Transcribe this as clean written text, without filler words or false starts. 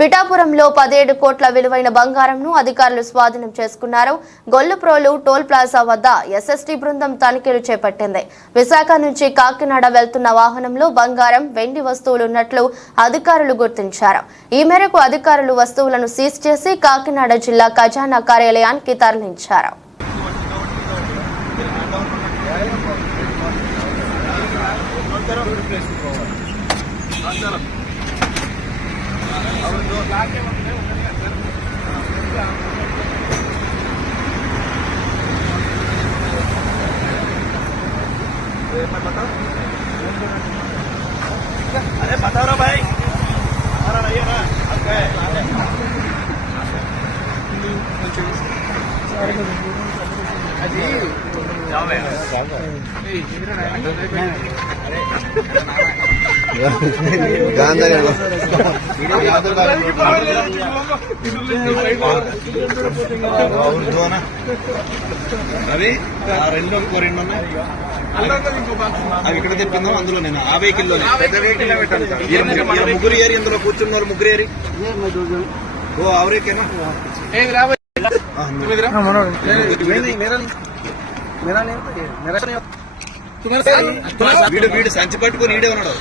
పిఠాపురంలో 17 కోట్ల విలువైన బంగారంను అధికారులు స్వాధీనం చేసుకున్నారు. గొల్లుప్రోలు టోల్ ప్లాజా వద్ద ఎస్ఎస్టీ బృందం తనిఖీలు చేపట్టింది. విశాఖ నుంచి కాకినాడ వెళ్తున్న వాహనంలో బంగారం, వెండి వస్తువులు ఉన్నట్లు అధికారులు గుర్తించారు. ఈ మేరకు అధికారులు వస్తువులను సీజ్ చేసి కాకినాడ జిల్లా ఖజానా కార్యాలయానికి తరలించారు. अरे बताओ ना भाई, हमारा नहीं है ना, అవి రెండు అవి ఇక్కడ తెప్పిందాం. అందులో నేను ఆ వెహికల్లో ముగ్గురు ఏరి, ఇందులో కూర్చున్న వాళ్ళు ముగ్గురు ఏరి. ఓ అవరేకేనా వీడు సంచి పట్టుకుని ఈడే ఉన్నాడు.